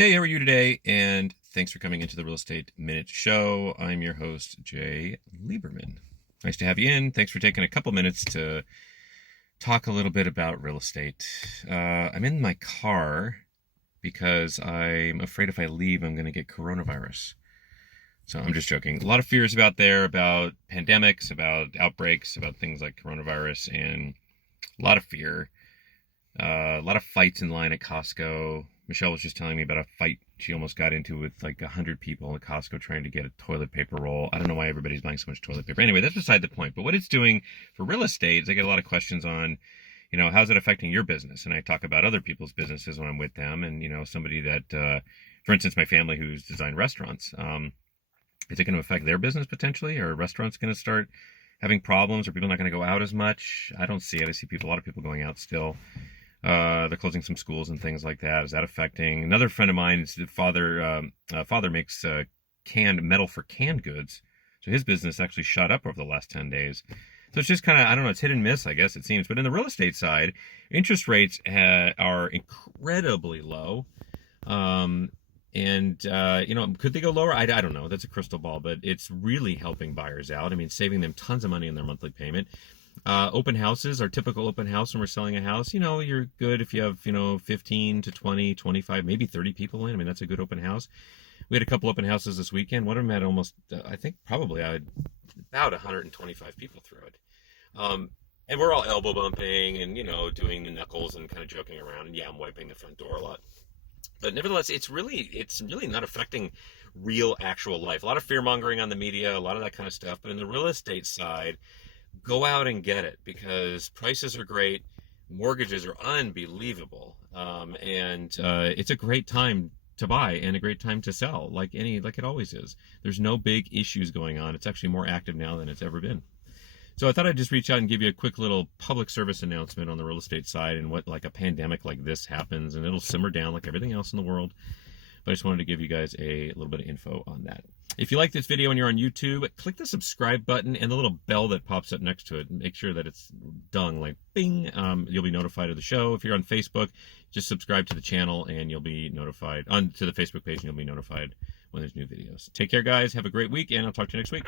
Hey, how are you today? And thanks for coming into the Real Estate Minute Show. I'm your host, Jay Lieberman. Nice to have you in. Thanks for taking a couple minutes to talk a little bit about real estate. I'm in my car because I'm afraid if I leave, I'm going to get coronavirus. So I'm just joking. A lot of fears about pandemics, about outbreaks, about things like coronavirus, and a lot of fear. A lot of fights in line at Costco. Michelle was just telling me about a fight she almost got into with like 100 people at Costco trying to get a toilet paper roll. I don't know why everybody's buying so much toilet paper. Anyway, that's beside the point. But what it's doing for real estate is I get a lot of questions on, how's it affecting your business? And I talk about other people's businesses when I'm with them. And, somebody that, for instance, my family who's designed restaurants, is it going to affect their business potentially? Are restaurants going to start having problems? Are people not going to go out as much? I don't see it. I see a lot of people going out still. They're closing some schools and things like that. Is that affecting? Another friend of mine is the father makes canned metal for canned goods. So his business actually shot up over the last 10 days. So it's just kind of, I don't know, it's hit and miss, I guess it seems. But in the real estate side, interest rates are incredibly low. Could they go lower? I don't know. That's a crystal ball, but it's really helping buyers out. I mean, saving them tons of money in their monthly payment. Open houses, our typical open house when we're selling a house, you're good if you have, 15 to 20, 25, maybe 30 people in. I mean, that's a good open house. We had a couple open houses this weekend. One of them had almost, I think probably I had about 125 people through it. And we're all elbow bumping and, doing the knuckles and kind of joking around. And yeah, I'm wiping the front door a lot. But nevertheless, it's really not affecting real actual life. A lot of fear mongering on the media, a lot of that kind of stuff. But in the real estate side, go out and get it because prices are great, mortgages are unbelievable, and it's a great time to buy and a great time to sell, like it always is. There's no big issues going on. It's actually more active now than it's ever been. So I thought I'd just reach out and give you a quick little public service announcement on the real estate side and what like a pandemic like this happens, and it'll simmer down like everything else in the world. But I just wanted to give you guys a little bit of info on that. If you like this video and you're on YouTube, click the subscribe button and the little bell that pops up next to it. Make sure that it's done, like bing. You'll be notified of the show. If you're on Facebook, just subscribe to the channel and you'll be notified to the Facebook page, and you'll be notified when there's new videos. Take care, guys. Have a great week, and I'll talk to you next week.